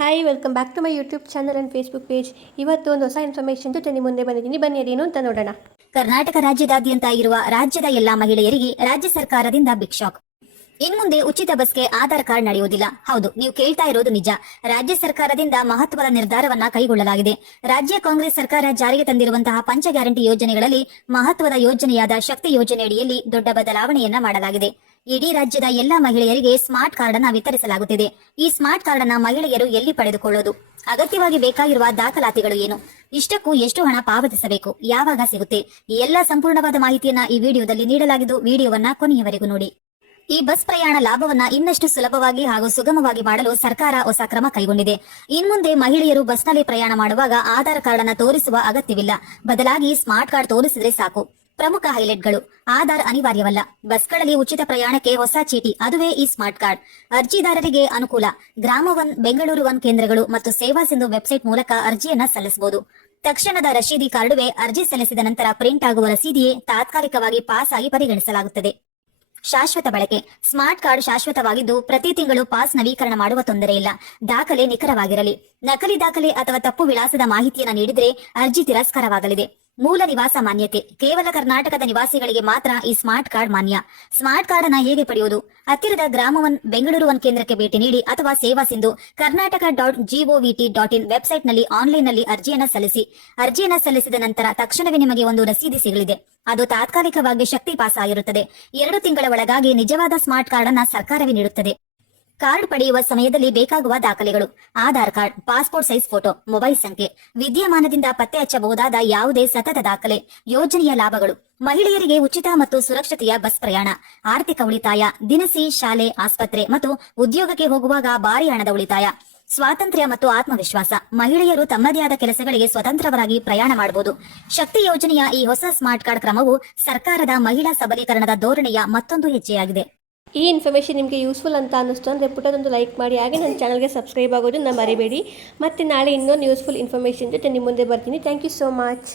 Hi welcome back to my YouTube channel and Facebook page. ಇವತ್ತು ಒಂದು ಹೊಸ information ಜೊತೆ ನಿಮ್ಮ ಮುಂದೆ ಬಂದಿದ್ದೀನಿ. ಬನ್ನಿ ಅದೇನು ಅಂತ ನೋಡೋಣ. ಕರ್ನಾಟಕ ರಾಜ್ಯದಾದ್ಯಂತ ಇರುವ ರಾಜ್ಯದ ಎಲ್ಲಾ ಮಹಿಳೆಯರಿಗೆ ರಾಜ್ಯ ಸರ್ಕಾರದಿಂದ ಬಿಗ್ ಶಾಕ್. ಇನ್ಮುಂದೆ ಉಚಿತ ಬಸ್ಗೆ ಆಧಾರ್ ಕಾರ್ಡ್ ನಡೆಯುವುದಿಲ್ಲ. ಹೌದು, ನೀವು ಕೇಳ್ತಾ ಇರೋದು ನಿಜ. ರಾಜ್ಯ ಸರ್ಕಾರದಿಂದ ಮಹತ್ವದ ನಿರ್ಧಾರವನ್ನ ಕೈಗೊಳ್ಳಲಾಗಿದೆ. ರಾಜ್ಯ ಕಾಂಗ್ರೆಸ್ ಸರ್ಕಾರ ಜಾರಿಗೆ ತಂದಿರುವಂತಹ ಪಂಚ ಗ್ಯಾರಂಟಿ ಯೋಜನೆಗಳಲ್ಲಿ ಮಹತ್ವದ ಯೋಜನೆಯಾದ ಶಕ್ತಿ ಯೋಜನೆಯಡಿಯಲ್ಲಿ ದೊಡ್ಡ ಬದಲಾವಣೆಯನ್ನ ಮಾಡಲಾಗಿದೆ. ಇಡೀ ರಾಜ್ಯದ ಎಲ್ಲಾ ಮಹಿಳೆಯರಿಗೆ ಸ್ಮಾರ್ಟ್ ಕಾರ್ಡ್ ಅನ್ನ ವಿತರಿಸಲಾಗುತ್ತಿದೆ. ಈ ಸ್ಮಾರ್ಟ್ ಕಾರ್ಡ್ ಅನ್ನ ಮಹಿಳೆಯರು ಎಲ್ಲಿ ಪಡೆದುಕೊಳ್ಳೋದು, ಅಗತ್ಯವಾಗಿ ಬೇಕಾಗಿರುವ ದಾಖಲಾತಿಗಳು ಏನು, ಇಷ್ಟಕ್ಕೂ ಎಷ್ಟು ಹಣ ಪಾವತಿಸಬೇಕು, ಯಾವಾಗ ಸಿಗುತ್ತೆ, ಈ ಎಲ್ಲಾ ಸಂಪೂರ್ಣವಾದ ಮಾಹಿತಿಯನ್ನ ಈ ವಿಡಿಯೋದಲ್ಲಿ ನೀಡಲಾಗಿದ್ದು, ವಿಡಿಯೋವನ್ನ ಕೊನೆಯವರೆಗೂ ನೋಡಿ. ಈ ಬಸ್ ಪ್ರಯಾಣ ಲಾಭವನ್ನ ಇನ್ನಷ್ಟು ಸುಲಭವಾಗಿ ಹಾಗೂ ಸುಗಮವಾಗಿ ಮಾಡಲು ಸರ್ಕಾರ ಹೊಸ ಕ್ರಮ ಕೈಗೊಂಡಿದೆ. ಇನ್ಮುಂದೆ ಮಹಿಳೆಯರು ಬಸ್ನಲ್ಲಿ ಪ್ರಯಾಣ ಮಾಡುವಾಗ ಆಧಾರ್ ಕಾರ್ಡ್ ಅನ್ನ ತೋರಿಸುವ ಅಗತ್ಯವಿಲ್ಲ. ಬದಲಾಗಿ ಸ್ಮಾರ್ಟ್ ಕಾರ್ಡ್ ತೋರಿಸಿದ್ರೆ ಸಾಕು. ಪ್ರಮುಖ ಹೈಲೈಟ್ಗಳು: ಆಧಾರ್ ಅನಿವಾರ್ಯವಲ್ಲ. ಬಸ್ಗಳಲ್ಲಿ ಉಚಿತ ಪ್ರಯಾಣಕ್ಕೆ ಹೊಸ ಚೀಟಿ, ಅದುವೇ ಈ ಸ್ಮಾರ್ಟ್ ಕಾರ್ಡ್. ಅರ್ಜಿದಾರರಿಗೆ ಅನುಕೂಲ. ಗ್ರಾಮ 1, ಬೆಂಗಳೂರು 1 ಕೇಂದ್ರಗಳು ಮತ್ತು ಸೇವಾ ಸಿಂಧು ವೆಬ್ಸೈಟ್ ಮೂಲಕ ಅರ್ಜಿಯನ್ನ ಸಲ್ಲಿಸಬಹುದು. ತಕ್ಷಣದ ರಶೀದಿ ಕಾರ್ಡುವೆ ಅರ್ಜಿ ಸಲ್ಲಿಸಿದ ನಂತರ ಪ್ರಿಂಟ್ ಆಗುವ ರಸೀದಿಯೇ ತಾತ್ಕಾಲಿಕವಾಗಿ ಪಾಸ್ ಆಗಿ ಪರಿಗಣಿಸಲಾಗುತ್ತದೆ. ಶಾಶ್ವತ ಬಳಕೆ. ಸ್ಮಾರ್ಟ್ ಕಾರ್ಡ್ ಶಾಶ್ವತವಾಗಿದ್ದು ಪ್ರತಿ ತಿಂಗಳು ಪಾಸ್ ನವೀಕರಣ ಮಾಡುವ ತೊಂದರೆ ಇಲ್ಲ. ದಾಖಲೆ ನಿಖರವಾಗಿರಲಿ. ನಕಲಿ ದಾಖಲೆ ಅಥವಾ ತಪ್ಪು ವಿಳಾಸದ ಮಾಹಿತಿಯನ್ನು ನೀಡಿದರೆ ಅರ್ಜಿ ತಿರಸ್ಕಾರವಾಗಲಿದೆ. ಮೂಲ ನಿವಾಸ ಮಾನ್ಯತೆ. ಕೇವಲ ಕರ್ನಾಟಕದ ನಿವಾಸಿಗಳಿಗೆ ಮಾತ್ರ ಈ ಸ್ಮಾರ್ಟ್ ಕಾರ್ಡ್ ಮಾನ್ಯ. ಸ್ಮಾರ್ಟ್ ಕಾರ್ಡ್ ಅನ್ನ ಹೇಗೆ ಪಡೆಯುವುದು? ಹತ್ತಿರದ ಗ್ರಾಮ 1, ಬೆಂಗಳೂರು 1 ಕೇಂದ್ರಕ್ಕೆ ಭೇಟಿ ನೀಡಿ ಅಥವಾ ಸೇವಾ ಸಿಂಧು karnataka.govt.in ವೆಬ್ಸೈಟ್ ನಲ್ಲಿ ಆನ್ಲೈನ್ ನಲ್ಲಿ ಅರ್ಜಿಯನ್ನ ಸಲ್ಲಿಸಿ. ಅರ್ಜಿಯನ್ನ ಸಲ್ಲಿಸಿದ ನಂತರ ತಕ್ಷಣವೇ ನಿಮಗೆ ಒಂದು ರಸೀದಿ ಸಿಗಲಿದೆ. ಅದು ತಾತ್ಕಾಲಿಕವಾಗಿ ಶಕ್ತಿ ಪಾಸ್ ಆಗಿರುತ್ತದೆ. 2 ತಿಂಗಳ ಒಳಗಾಗಿ ನಿಜವಾದ ಸ್ಮಾರ್ಟ್ ಕಾರ್ಡ್ ಅನ್ನ ಸರ್ಕಾರವೇ ನೀಡುತ್ತದೆ. ಕಾರ್ಡ್ ಪಡೆಯುವ ಸಮಯದಲ್ಲಿ ಬೇಕಾಗುವ ದಾಖಲೆಗಳು: Aadhaar card, passport size photo, mobile ಸಂಖ್ಯೆ, ವಿದ್ಯಮಾನದಿಂದ ಪತ್ತೆ ಹಚ್ಚಬಹುದಾದ ಯಾವುದೇ ಸತತ ದಾಖಲೆ. ಯೋಜನೆಯ ಲಾಭಗಳು: ಮಹಿಳೆಯರಿಗೆ ಉಚಿತ ಮತ್ತು ಸುರಕ್ಷತೆಯ ಬಸ್ ಪ್ರಯಾಣ, ಆರ್ಥಿಕ ಉಳಿತಾಯ, ದಿನಸಿ, ಶಾಲೆ, ಆಸ್ಪತ್ರೆ ಮತ್ತು ಉದ್ಯೋಗಕ್ಕೆ ಹೋಗುವಾಗ ಭಾರಿ ಹಣದ ಉಳಿತಾಯ, ಸ್ವಾತಂತ್ರ್ಯ ಮತ್ತು ಆತ್ಮವಿಶ್ವಾಸ. ಮಹಿಳೆಯರು ತಮ್ಮದೇ ಆದ ಕೆಲಸಗಳಿಗೆ ಸ್ವತಂತ್ರವಾಗಿ ಪ್ರಯಾಣ ಮಾಡಬಹುದು. ಶಕ್ತಿ ಯೋಜನೆಯ ಈ ಹೊಸ ಸ್ಮಾರ್ಟ್ ಕಾರ್ಡ್ ಕ್ರಮವು ಸರ್ಕಾರದ ಮಹಿಳಾ ಸಬಲೀಕರಣದ ಧೋರಣೆಯ ಮತ್ತೊಂದು ಹೆಜ್ಜೆಯಾಗಿದೆ. ಈ ಇನ್ಫಾರ್ಮೇಷನ್ ನಿಮಗೆ ಯೂಸ್ಫುಲ್ ಅಂತ ಅನ್ನಿಸ್ತು ಅಂದರೆ ಪುಟ್ಟದೊಂದು ಲೈಕ್ ಮಾಡಿ, ಹಾಗೆ ನನ್ನ ಚಾನಲ್ಗೆ ಸಬ್ಸ್ಕ್ರೈಬ್ ಆಗೋದನ್ನ ಮರಿಬೇಡಿ. ಮತ್ತು ನಾಳೆ ಇನ್ನೊಂದು ಯೂಸ್ಫುಲ್ ಇನ್ಫಾರ್ಮೇಷನ್ ಜೊತೆ ನಿಮ್ಮ ಮುಂದೆ ಬರ್ತೀನಿ. Thank you so much.